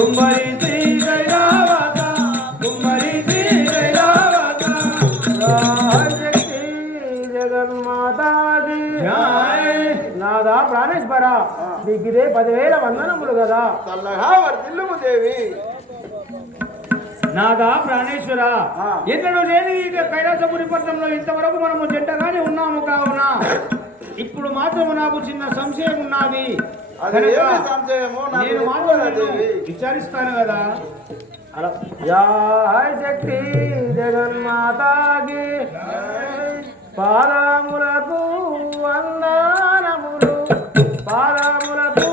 कुंभरी श्री कैलावासा कुंभरी श्री कैलावासा జగన్మాతా నాదా ప్రాణేశ్వర నీకిదే 10,000 వందనములు కదా. చల్లగా వర్ధిల్లుము దేవి. నాదా ప్రాణేశ్వర ఎన్నడూ లేని ఈ కైలాసపురి పట్టణంలో ఇంతవరకు మనము జంటగానే ఉన్నాము కావున ఇప్పుడు మాత్రము నాకు చిన్న సంశయం ఉన్నది. నేను మాత్రం విచారిస్తాను కదా. జయ శక్తి జగన్మాతాకి పాదములకు వందనములు పాదములకు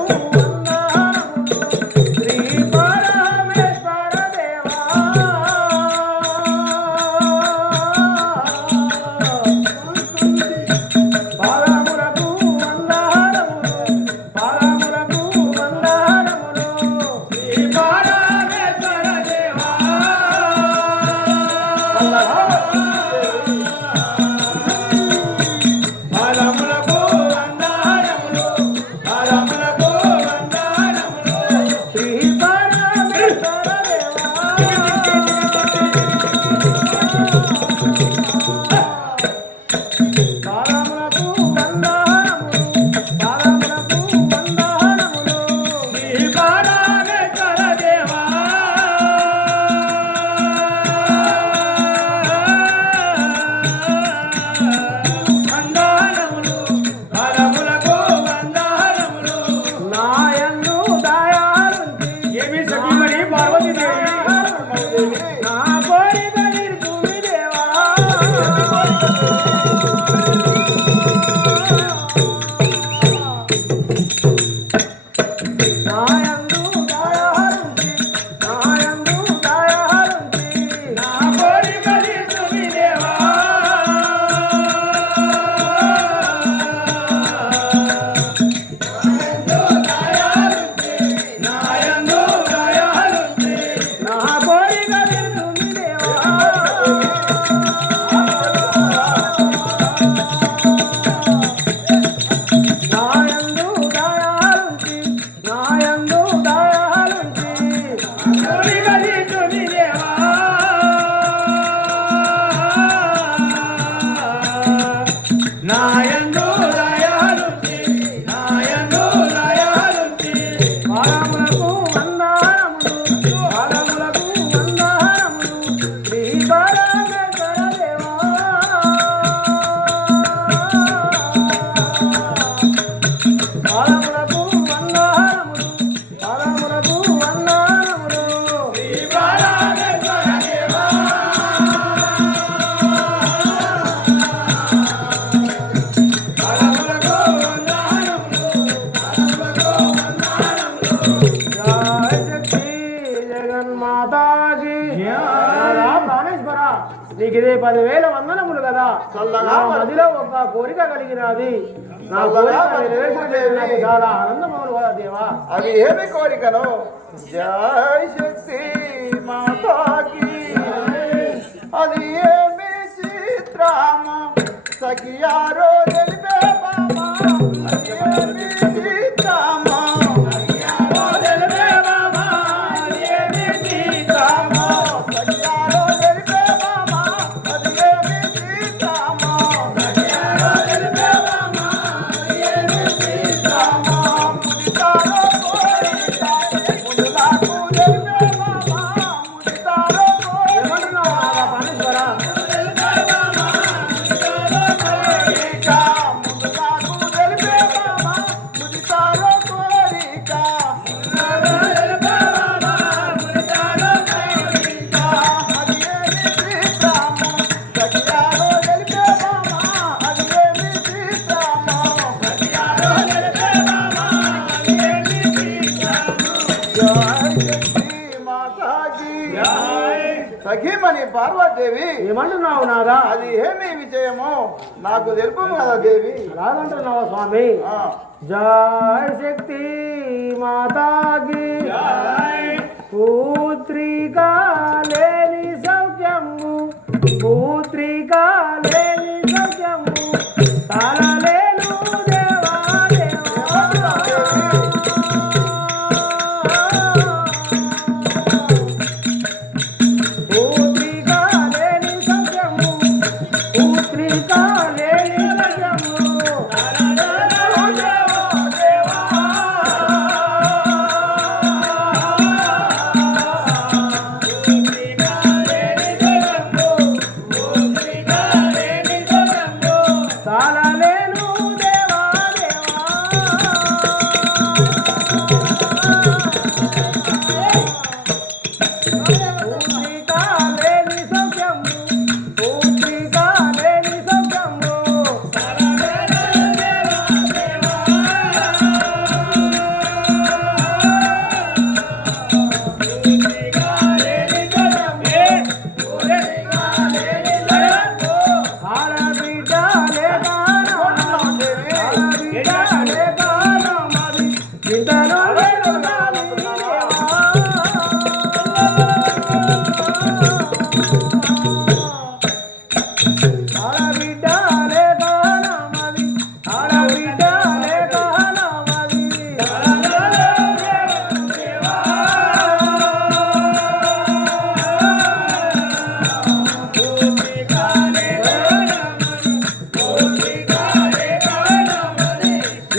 నీకిదే 10,000 వందనములు కదా. నదిలో ఒక కోరిక కలిగినది. నా కోరిక నెరవేర్చలేదు. చాలా ఆనందమవును కదా దేవా. అది ఏమి కోరికను? జయ శక్తి మాతాకి అది ఏమి చిత్రామ సఖియారో తెలిపే బామ అది ఏమి చిత్రామ సఖీమణి పార్వతీదేవి ఏమంటున్నావు నాదా? అది ఏమి విజయమో నాకు తెలుపు కదా దేవి. అలాగంటున్నావా స్వామి? జయ శక్తి మాతాకి పుత్రికా లేని సౌఖ్యము పుత్రికా లేని సౌఖ్యము తాళలేను దేవా దేవా లేను దేవా పూత్రిక లేని సౌఖ్యము పూత్రిక లేని సౌఖ్యము ఆడబిడ్డ లేక ఆడబిడ్డ లేక మరి ఇంతలో లేను నాని ఆడబిడ్డ లేక నామది ఆడబిడ్డ లేక నామది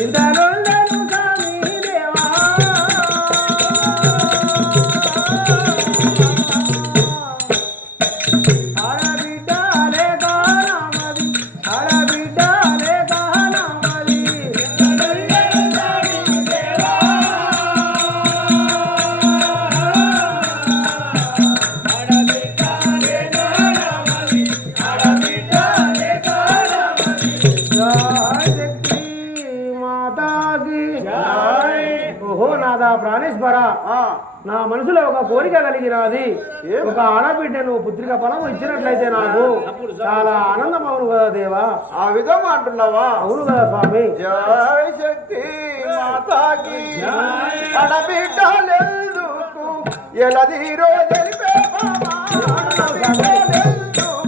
ఇంతలో లేను స్వామి దేవా ఆడబిడ్డ లేక నామది ఆడబిడ్డ లేక నామది జయ శక్తి మాతాకి ఓహో నాదా ప్రాణేశ్వర నా మనసులో ఒక కోరిక కలిగినది ఒక ఆడబిడ్డను పుత్రిక ఫలం ఇచ్చినట్లయితే నాకు చాలా ఆనందం అవును కదా దేవా ఆ విధంగా అంటున్నావా? అవును కదా స్వామి జయ శక్తి మాతాకి అడబిడ్డలెందుకు ఎలదీరో తెలిపే మామా అడబిడ్డలెందుకు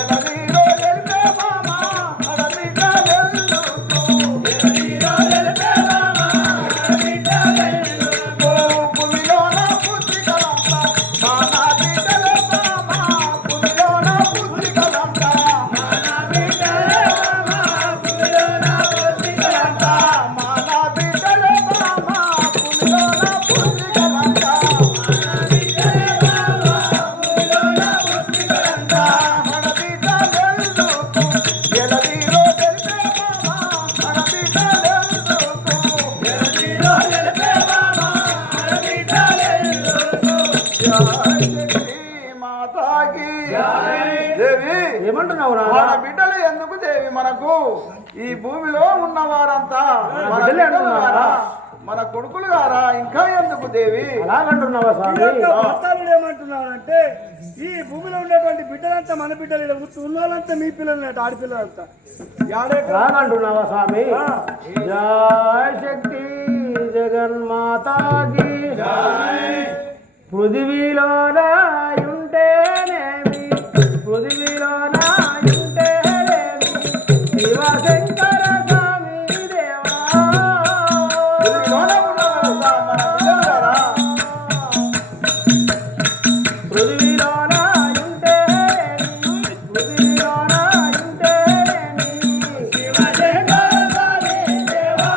ఎలదీరో తెలిపే మామా పులిలోన పుత్రికలంతా మానా బిడ్డల మామా పులిలోన పుత్రికలంతా మానా బిడ్డల మామా పులిలోన పుత్రికలంతా మానా బిడ్డల మామా పులిలోన పుత్రికలంతా మానా బిడ్డల మామా పులిలోన పుత్రికలంతా హడబిడ్డలెందుకు ఎలదీరో తెలిపే మామా హడబిడ్డలెందుకు ఎలదీరో తెలిపే మామా హడబిడ్డలెందుకు మాతాకి దేవి ఏమంటున్నావు మన నాదా బిడ్డలు ఎందుకు దేవి మనకు ఈ భూమిలో ఉన్న వారంతా మన బిడ్డలే బిడ్డలు అంటున్నారా? గారా, మన కొడుకులు గారా ఇంకా ఎందుకు దేవి అలాగంటున్నావా స్వామి భర్తలు ఏమంటున్నారంటే ఈ భూమిలో ఉన్నటువంటి బిడ్డలంతా మన బిడ్డలు ఉన్నోళ్ళంతా మీ పిల్లలు ఆడపిల్లలంతా అలాగంటున్నావా స్వామి జయ శక్తి జగన్మాతాకి పృథివీలోన ఉంటేనేమి పృథివీలోన ఉంటేనేమి శివశంకర స్వామి దేవా భూమిలోనే ఉన్నవారంతా మన బిడ్డలు గారా? పృథివీలోన ఉంటేనేమి పృథివీలోన ఉంటేనేమి శివశంకర స్వామి దేవా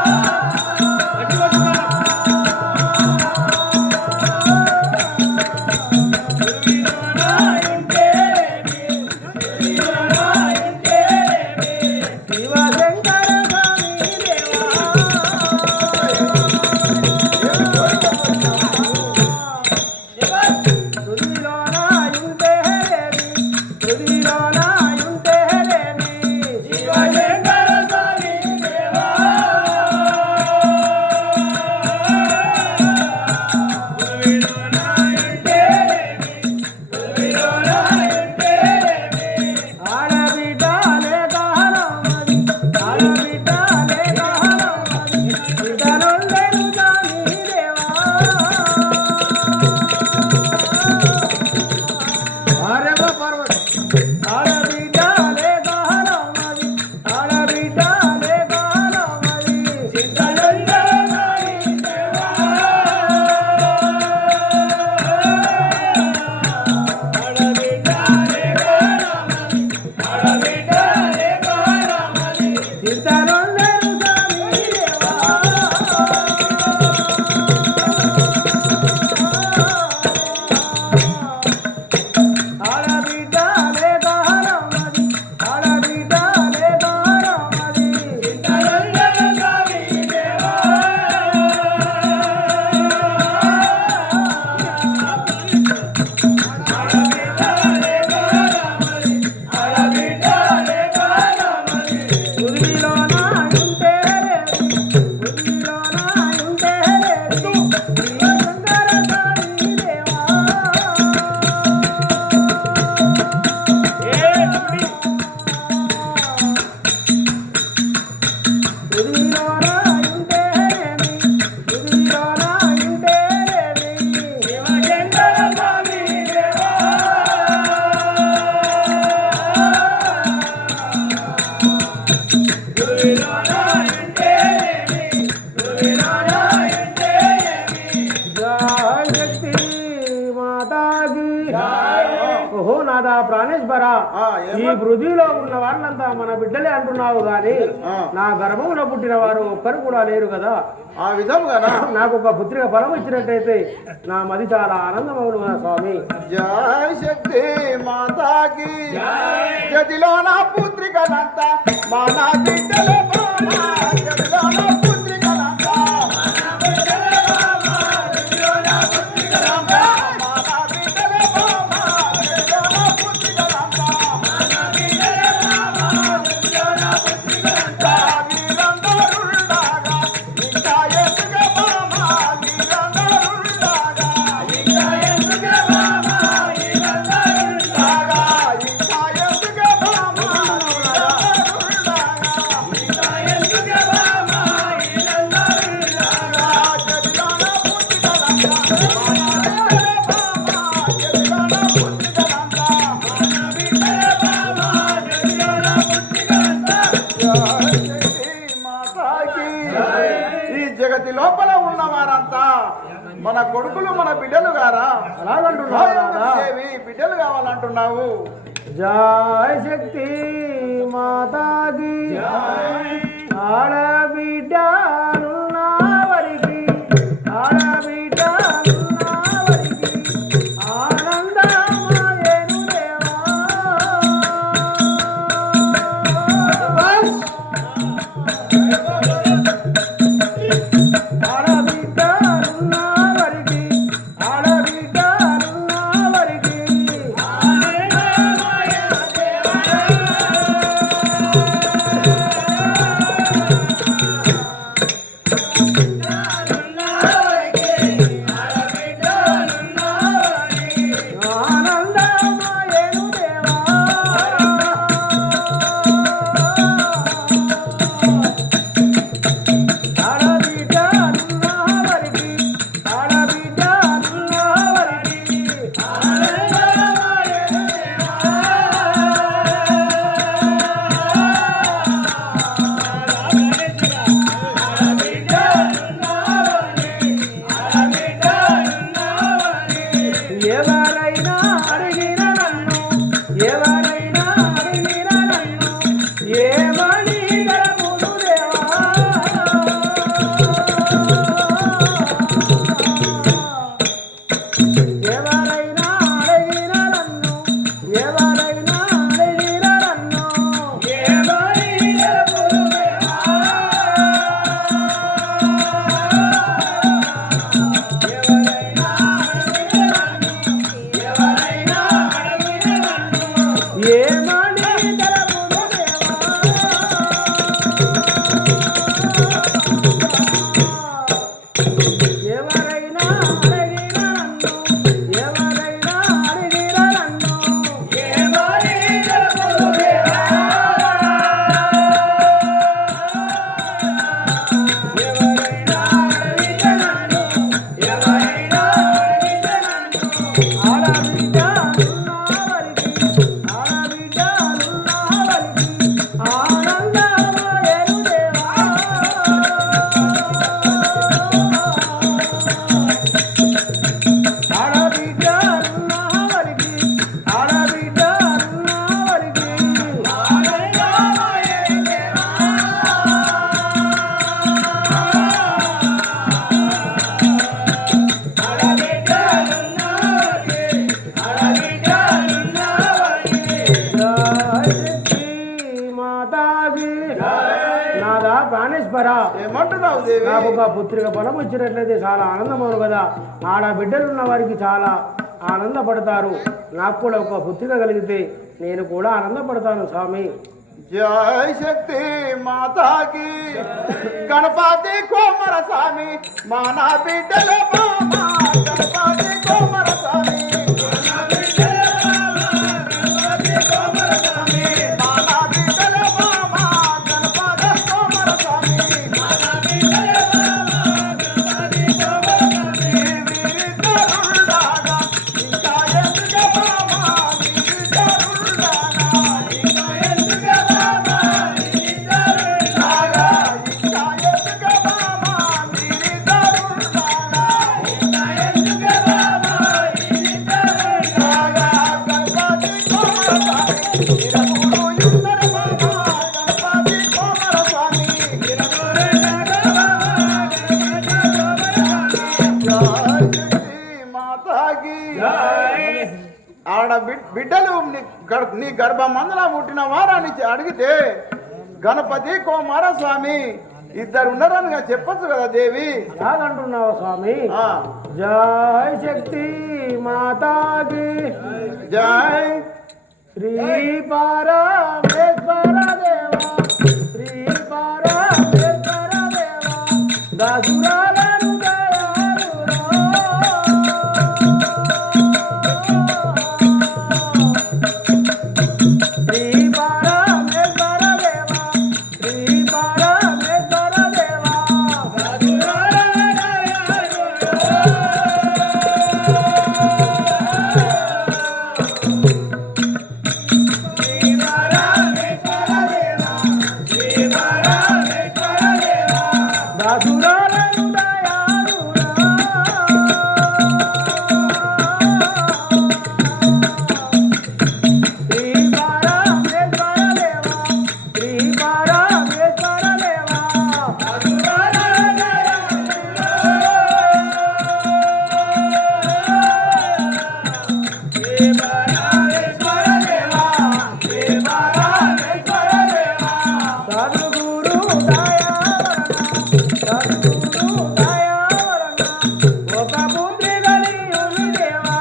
ఆడబిడ్డ ప్రాణేశ్వర ఈ పృథ్వీలో ఉన్న వాళ్ళంతా మన బిడ్డలే అంటున్నావు గాని నా గర్భంలో పుట్టిన వారు ఒక్కరు కూడా లేరు కదా. ఆ విధంగా నాకు ఒక పుత్రిక ఫలం ఇచ్చినట్టయితే నా మది చాలా ఆనందమవును కదా స్వామి. జయ శక్తి మాతాకి గదిలో నా పుత్రికలంతా మన బిడ్డలే మామా. గదిలో నా పుత్రికలంతా జగతి లోపల ఉన్న వారంతా మన కొడుకులు మన బిడ్డలు గారా. అలాగంటున్నావు బిడ్డలు కావాలంటున్నావు. జయ శక్తి మాతాకి ఆడబిడ్డలున్న వరికి ఆనందమయేను దేవా. ఏమంటున్నావు దేవి? నాకు ఒక పుత్రిక ఫలం వచ్చినట్లయితే చాలా ఆనందమవును కదా. ఆడబిడ్డలున్న వారికి చాలా ఆనందపడతారు. నాకు కూడా ఒక పుత్రిక కలిగితే నేను కూడా ఆనందపడతాను స్వామి. జయ శక్తి మాతాకి గణపతి కోమర స్వామి మన బిడ్డల మామా. గణపతి కోమర స్వామి బిడ్డలు నీ గర్భమందున పుట్టిన వారాన్ని అడిగితే గణపతి కుమారస్వామి ఇద్దరు ఉన్నారనిగా చెప్పొచ్చు కదా దేవి. అలాగంటున్నావా స్వామి? ఆ, జై శక్తి మాతాకి జై శ్రీ పరమేశ్వర దేవా, శ్రీ పరమేశ్వర దేవా, దసురాలను దయాళురా. శ్రీ పరమేశ్వర దేవా, శ్రీ పరమేశ్వర దేవా, దసురాలను దాసురాలను దయాళురా. శ్రీ పరమేశ్వర దేవా, శ్రీ పరమేశ్వర దేవా, దాసురాలను దయాళురా. శ్రీ పరమేశ్వర దేవా, శ్రీ పరమేశ్వర దేవా, సద్గురు సద్గురు దయావరణ ఒక పుత్రి కలియుని దేవా.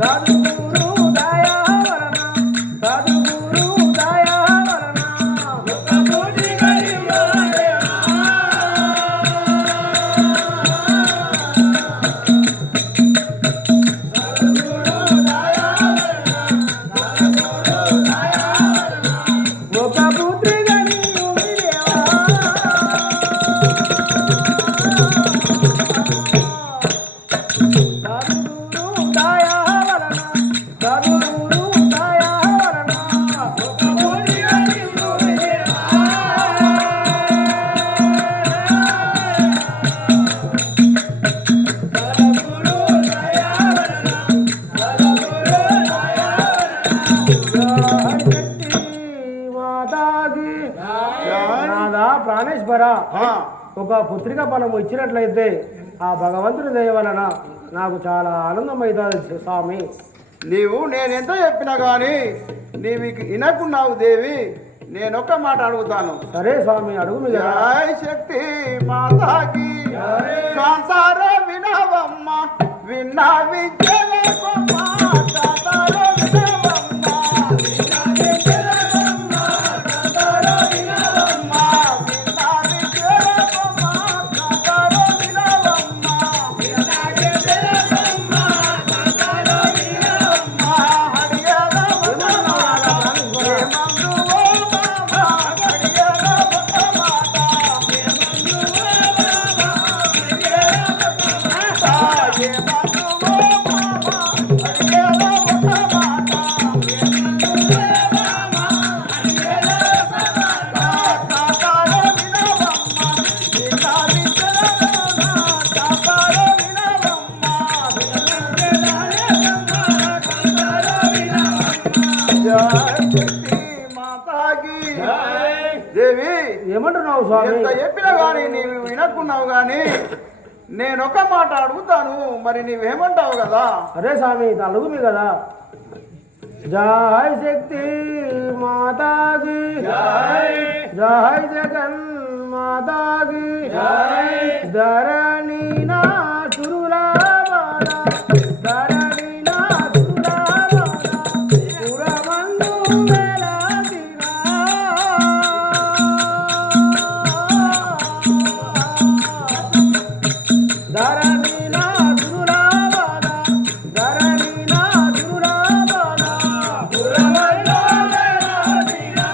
సద్గురు దయావరణ, సద్గురు దయావరణ ఒక పుత్రి కలియుని దేవా. ఒక పుత్రి కలియుని దేవా. సద్గురు దయావరణ, సద్గురు దయావరణ ఒక పుత్రి కలియుని దేవా. సద్గురు దయావరణ, సద్గురు మాతాకి నాదా ప్రాణేశ్వర, ఆ, ఒక పుత్రిక ఫలము ఇచ్చినట్లయితే ఆ భగవంతుని దయ వలన నాకు చాలా ఆనందం అవుతుంది స్వామి. నీవు నేనెంత చెప్పినా గాని నీవు వినకున్నావు దేవి. నేనొక్క మాట అడుగుతాను. సరే స్వామి, అడుగు మీద. జై శక్తి మాతాకి కాంతార వినవమ్మ, విన్నా విద్యలమ్మ, కాంతార వినవమ్మ, విన్నా విద్యలమ్మ, కాంతార వినవమ్మ, విన్నా విద్యలమ్మ, కాంతార వినవమ్మ, విన్నా విద్యలమ్మ, కాంతార వినవమ్మ, హరియాల వనమాల, హేమందు ఓ మామ, హరియాల వనమాల, హేమందు ఓ మామ, హరియాల వనమాల, హేమందు ఓ మామ, హరియాల వనమాల, హేమందు ఓ మామ, హరియాల వనమాల, కాంతార వినవమ్మ, విన్నా విద్యలమ్మ, కాంతార వినవమ్మ, విన్నా విద్యలమ్మ, కాంతార వినవమ్మ. జై శక్తి మాతాకి దేవి. ఏమంటున్నావు స్వామి? ఎంత చెప్పినా గానీ నీవు వినకున్నావు గాని నేనొక మాట అడుగుతాను, మరి నీవేమంటావు కదా. అరే స్వామి, ఇది అడుగుమి కదా. జై శక్తి మాతాకి జై జగన్ మాతాకి ధరణి నా చురులా బాల, ధరణి నా చురులా బాల, పురమందు వెలసినా. ధరణి నా చురులా బాల, ధరణి నా చురులా బాల, పురమందు వెలసినా.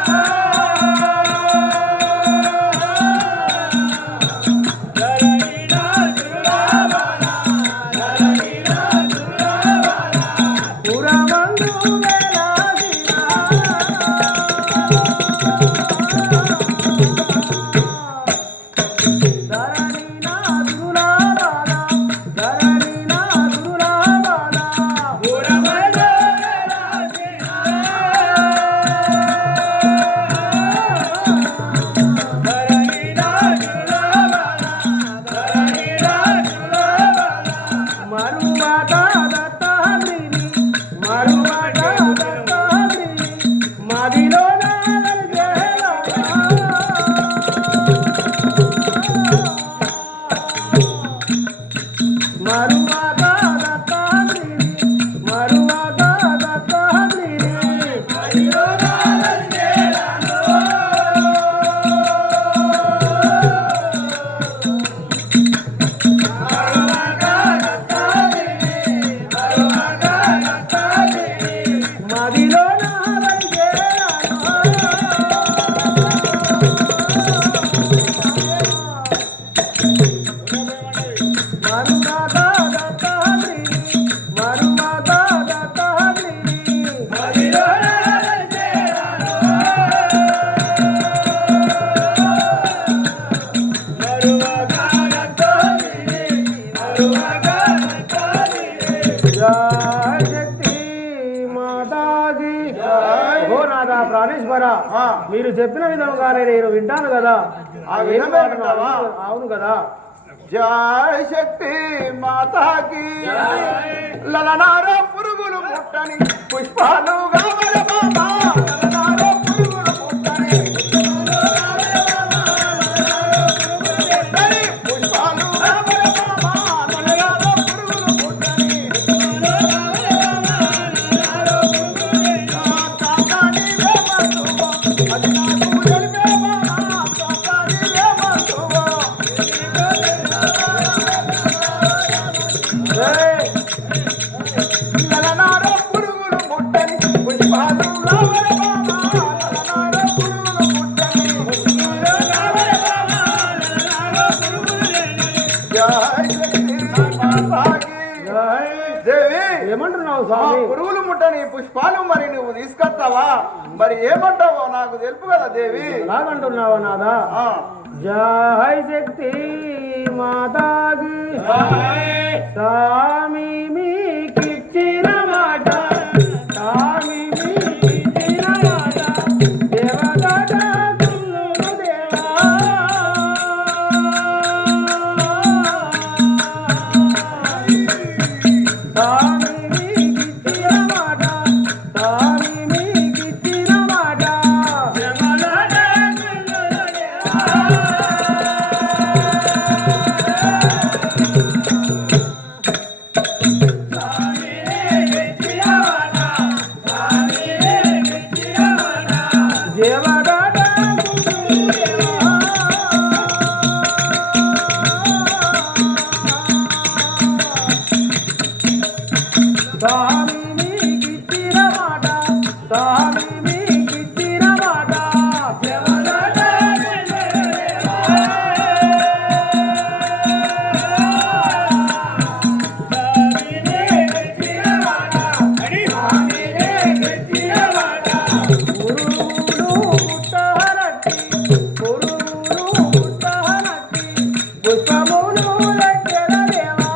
ధరణి నా చురులా బాల, ధరణి నా చురులా మరువాత దత్తాత్రిని మరువాత దత్తాత్రిని మదిలో మరువాత దత్తాత్రిని మరువాత దత్తాత్రిని మదిలో ప్రాణేశ్వర మీరు చెప్పిన విధంగానే నేను వింటాను కదా ఆ విధమే వింటావా? అవును కదా. జయ శక్తి మాతాకి లలనారో పురుగులు ముట్టని పుష్పాలు కావల బాబా లలనారో పురుగులు ముట్టని పుష్పాలు కావల బాబా లలనారో పురుగులు ముట్టని కాకాని వేమసువో అది నాకు తెలిపే బాబా కాకాని వేమసువో లలనారో పురుగులు ముట్టని పుష్పాలు కావల బాబా లలనారో పురుగులు ముట్టని పుష్పాలు కావల బాబా లలనారో పురుగులు జయ శక్తి మాతాకి దేవి ఏమంటున్నావు ఆ స్వామి? పురుగులు ముట్టని పుష్పాలు మరి నువ్వు తీసుకొస్తావా? మరి ఏమంటావో నాకు తెలుపు కదా దేవి. ఎలాగంటున్నావా నాదా? ఆ జయ శక్తి మాతాకి స్వామి మీకిచ్చిన మాట స్వామి మీకిచ్చిన మాట దేవదట కుల్లును దేవా స్వామి మీకిచ్చిన మాట స్వామి మీకిచ్చిన మాట దేవదట కుల్లును దేవదట కుల్లును దేవా స్వామి మీకిచ్చిన మాట స్వామి మీకిచ్చిన మాట దేవదట కుల్లును దేవా పురుగులు ముట్టనట్టి పురుగులు ముట్టనట్టి పుష్పములు లెక్కల దేవా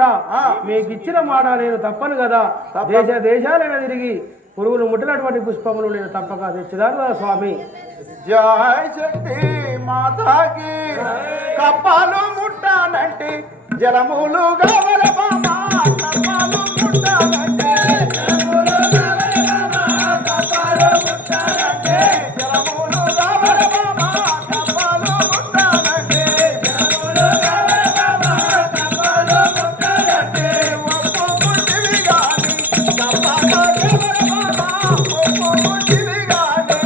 బరా మీకు ఇచ్చిన మాట నేను తప్పను కదా. దేశాలైనా తిరిగి పురుగులు ముట్టినటువంటి పుష్పములు నేను తప్పక తెచ్చుదాను కదా స్వామి. జయ శక్తి మాతాకి కప్పాలు ముట్టానంటే జలములు గవల బామా కప్పాలు ముట్టానంటే జలములు గవల బామా కప్పాలు ముట్టానంటే జలములు గవల బామా కప్పాలు ముట్టానంటే జలములు గవల బామా కప్పాలు ముట్టానంటే ఒక్కో ముట్టివి గాని కప్పాల గవల బామా ఒక్కో ముట్టివి గాని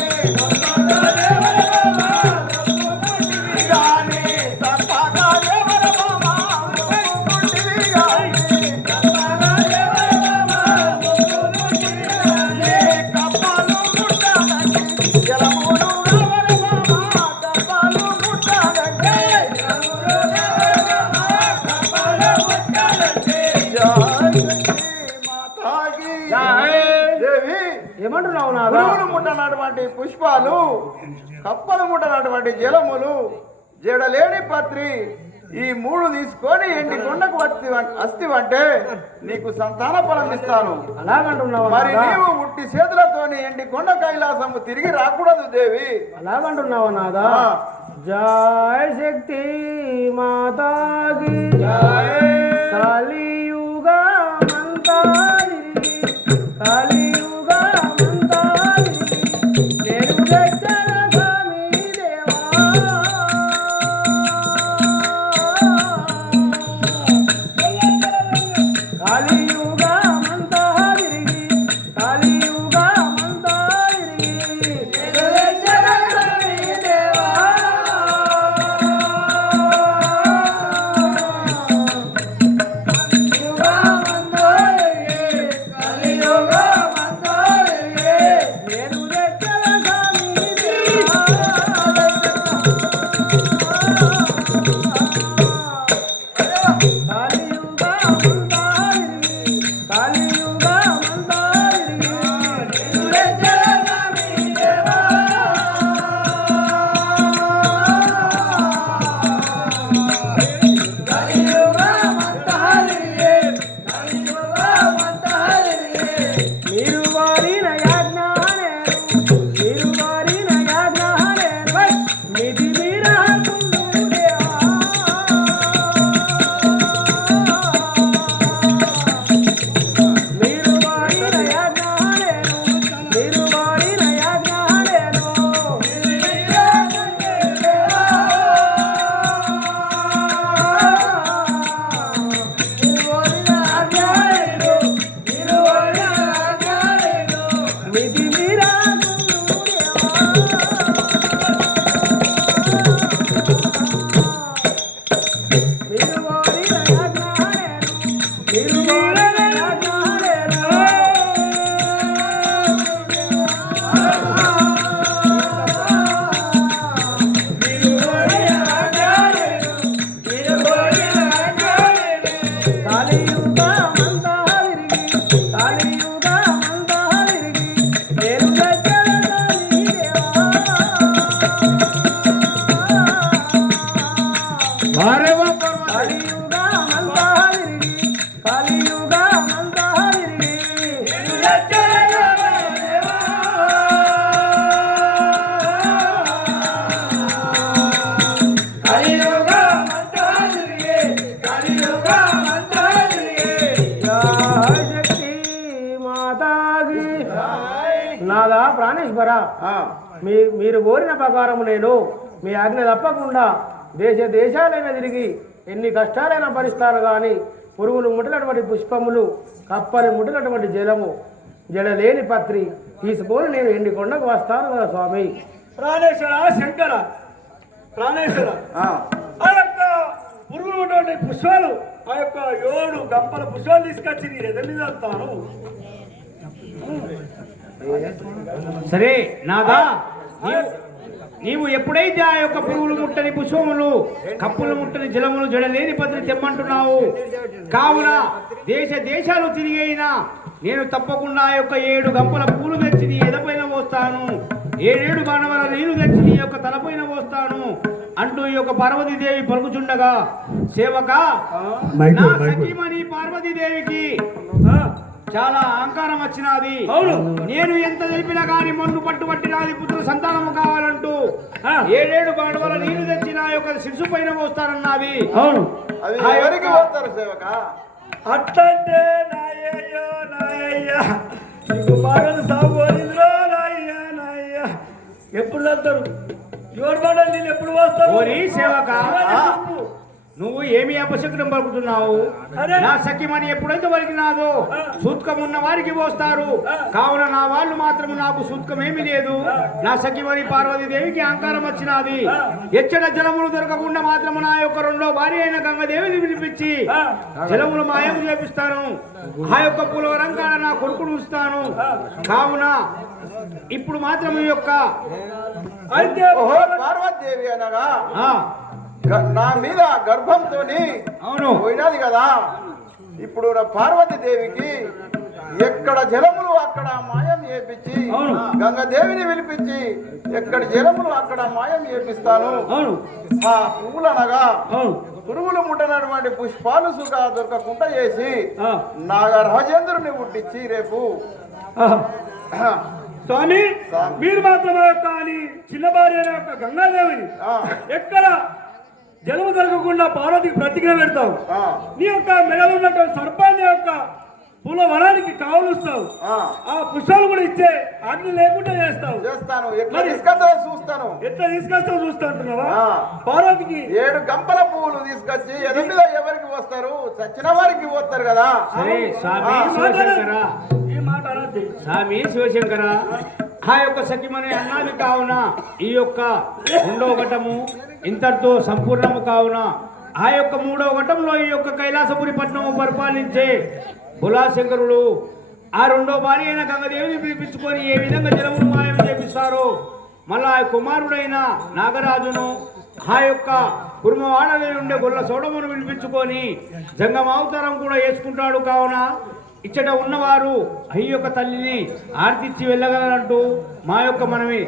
ఏమంటున్నావు నాదా? పురుగులు ముట్టనటువంటి పుష్పాలు, కప్పలు ముట్టనటువంటి జలములు, జడలేని పత్రి ఈ మూడు తీసుకొని ఎండి కొండకు వస్తివంటే నీకు సంతాన ఫలం ఇస్తాను. అలాగంటున్నావు మరి నీవు ఉట్టి చేతులతోని ఎండి కొండ కైలాసము తిరిగి రాకూడదు దేవి. అలాగంటున్నావు నాదా? జయ శక్తి మాతాకి కలియుగా కలియుగా నాదా ప్రాణేశ్వరా, మీరు కోరిన ప్రకారం నేను మీ ఆజ్ఞ తప్పకుండా దేశాలైనా తిరిగి ఎన్ని కష్టాలైనా భరిస్తాను. కానీ పురుగులు ముట్టినటువంటి పుష్పములు, కప్పలు ముట్టినటువంటి జలము, జడలేని పత్రి తీసుకొని నేను ఎండి కొండకు వస్తాను కదా స్వామి. ప్రాణేశ్వర శంకర, ప్రాణేశ్వర ఆ యొక్క పురుగులు ఉన్నటువంటి పుష్పాలు, ఆ యొక్క 7 గంపల పుష్పాలు తీసుకొచ్చి నీ ఎదురు మీద వస్తాను. సరే నాదా, నీవు ఎప్పుడైతే ఆ యొక్క పురుగులు ముట్టని పుష్పములు, కప్పులు ముట్టని జలములు, జడలేని పత్రి తెమ్మంటున్నావు కావున దేశాలు తిరిగైనా నేను తప్పకుండా ఆ యొక్క 7 గంపల పూలు తెచ్చి నీ ఎదపైన పోస్తాను. 7 బాణవల నీళ్లు తెచ్చి నీ యొక్క తలపైన పోస్తాను. అంటూ ఈ యొక్క పార్వతీదేవి పలుకుచుండగా సేవక నా సఖీమణి పార్వతీదేవికి చాలా అహంకారం వచ్చినది. అవును. నేను ఎంత తెలిపినా గాని మొన్ను పట్టుబట్టినది పుత్ర సంతానము కావాలంటూ 7 బాడవల నీళ్లు తెచ్చి నా యొక్క శిశు పైన పోస్తారన్నది. అవును. అది ఎవరికి పోతారు సేవక? అట్లంటే నాయ్యో నాయ్యా నీకు బాగా సాగు పోయిందిరో నాయ్యా నాయ్యా. ఎప్పుడు వెళ్తారు? ఎవరు పడ్డా నేను ఎప్పుడు వస్తాను? ఓరి సేవక, నువ్వు ఏమి అపశకునం పలుకుతున్నావు? నా సఖిమని ఎప్పుడైతే వలికినాదో సూత్కం ఉన్న వారికి పోస్తారు. కావున నా వాళ్ళు మాత్రం నాకు సూత్కం ఏమీ లేదు. నా సఖిమని పార్వతీదేవికి అహంకారం వచ్చినది. ఎచ్చట జలములు దొరకకుండా మాత్రము నా యొక్క 2వ భార్య అయిన గంగదేవిని వినిపించి జలములు మాయం చేపిస్తాను. ఆ యొక్క పూలవరంగా నా కొడుకును ఉంచుతాను. కావున ఇప్పుడు మాత్రం ఈ యొక్క అయితే ఓహో పార్వతీదేవి అనగా ఆ, నా మీద గర్భంతో అవును. పోయినది కదా. ఇప్పుడు పార్వతీదేవికి ఎక్కడ జలములు అక్కడ మాయం చేపించి గంగాదేవిని పిలిపించి ఎక్కడ జలములు అక్కడ మాయం చేపిస్తాను. ఆ పువ్వులనగా పురుగులు ముట్టనటువంటి పుష్పాలు సుగా దొరకకుండా చేసి నాగ రాజేంద్రుని పుట్టించి రేపు స్వామి మీరు మాత్రం యొక్క అని చిన్న భార్య యొక్క గంగాదేవిని ఎక్కడ జలము దొరకకుండా పార్వతికి ప్రతిజ్ఞ పెడతావు. నీ యొక్క మెడలో ఉన్నటువంటి సర్పాన్ని యొక్క పూల వనానికి కావలుస్తావు. ఆ పుష్పాలు కూడా ఇచ్చే ఆజ్ఞ లేకుండా చేస్తాను. ఎట్లా తీసుకొస్తావు చూస్తాను. ఎట్లా తీసుకొస్తావు చూస్తా అంటున్నావా? పార్వతికి 7 గంపల పువ్వులు తీసుకొచ్చి ఎదురు మీద ఎవరికి పోస్తారు? చచ్చిన వారికి పోస్తారు కదా. సరే స్వామి శివశంకర, ఈ మాట అనద్దు. స్వామి శివశంకర, ఆ యొక్క సఖిమని అన్నది కావున ఈ యొక్క 2వ ఘట్టము ఇంతటితో సంపూర్ణము కావున ఆ యొక్క 3వ ఘట్టంలో ఈ యొక్క కైలాసపురి పట్టణము పరిపాలించే బులాశంకరుడు ఆ 2వ భార్య అయిన గంగదేవిని పిలిపించుకొని ఏ విధంగా జలములు మాయం చేపిస్తారో మళ్ళా ఆ కుమారుడైన నాగరాజును ఆ యొక్క కుర్మవాడలో ఉండే గొల్ల సోడమును వినిపించుకొని జంగమావతారం కూడా వేసుకుంటాడు. కావున ఇచ్చట ఉన్నవారు ఈ యొక్క తల్లిని ఆర్తిచ్చి వెళ్ళగలరంటూ మా యొక్క మనవి.